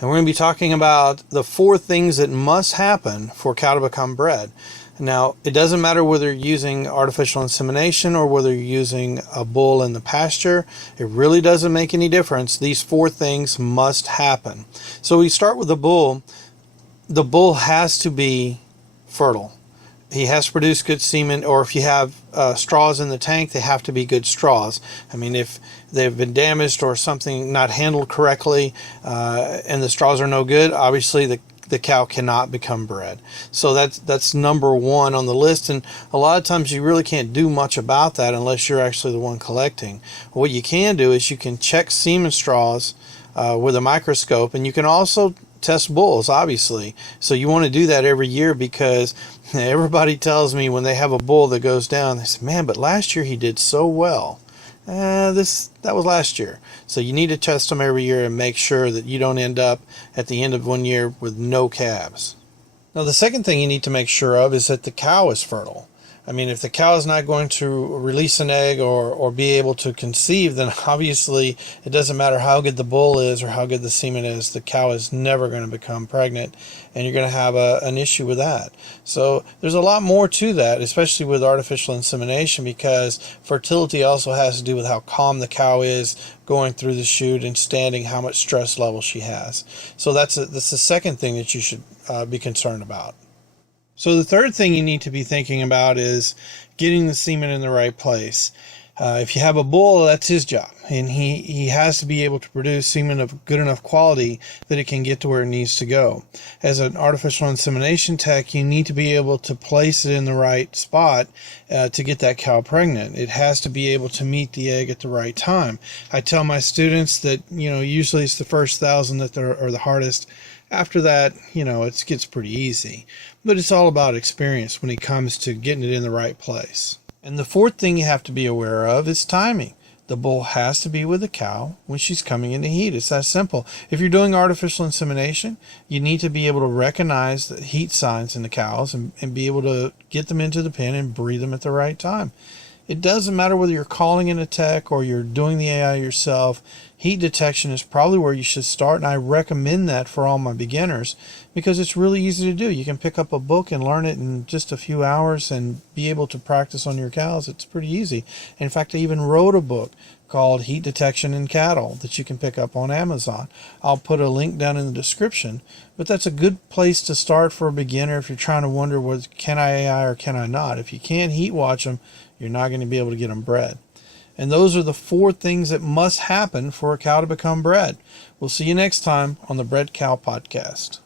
And we're going to be talking about the 4 things that must happen for a cow to become bred. Now, it doesn't matter whether you're using artificial insemination or whether you're using a bull in the pasture. It really doesn't make any difference. These 4 things must happen. So we start with the bull. The bull has to be fertile. He has to produce good semen, or if you have straws in the tank, they have to be good straws. I mean, if they've been damaged or something not handled correctly and the straws are no good, obviously the cow cannot become bred. So that's number 1 on the list, and a lot of times you really can't do much about that unless you're actually the one collecting. What you can do is you can check semen straws with a microscope, and you can also test bulls, obviously. So you want to do that every year, because everybody tells me when they have a bull that goes down, they say, man, but last year he did so well. That was last year. So you need to test them every year and make sure that you don't end up at the end of one year with no calves. Now, the second thing you need to make sure of is that the cow is fertile. I mean, if the cow is not going to release an egg or be able to conceive, then obviously it doesn't matter how good the bull is or how good the semen is, the cow is never going to become pregnant, and you're going to have an issue with that. So there's a lot more to that, especially with artificial insemination, because fertility also has to do with how calm the cow is going through the chute and standing, how much stress level she has. So that's the second thing that you should be concerned about. So the third thing you need to be thinking about is getting the semen in the right place. If you have a bull, that's his job, and he has to be able to produce semen of good enough quality that it can get to where it needs to go. As an artificial insemination tech, you need to be able to place it in the right spot to get that cow pregnant. It has to be able to meet the egg at the right time. I tell my students that, usually it's the first 1,000 that are the hardest. After that, it gets pretty easy. But it's all about experience when it comes to getting it in the right place. And the fourth thing you have to be aware of is timing. The bull has to be with the cow when she's coming into heat. It's that simple. If you're doing artificial insemination, you need to be able to recognize the heat signs in the cows and be able to get them into the pen and breed them at the right time. It doesn't matter whether you're calling in a tech or you're doing the AI yourself. Heat detection is probably where you should start, and I recommend that for all my beginners because it's really easy to do. You can pick up a book and learn it in just a few hours and be able to practice on your cows. It's pretty easy. In fact, I even wrote a book called Heat Detection in Cattle that you can pick up on Amazon. I'll put a link down in the description, but that's a good place to start for a beginner if you're trying to wonder, can I AI or can I not? If you can't heat watch them, you're not going to be able to get them bred. And those are the 4 things that must happen for a cow to become bred. We'll see you next time on the Bred Cow Podcast.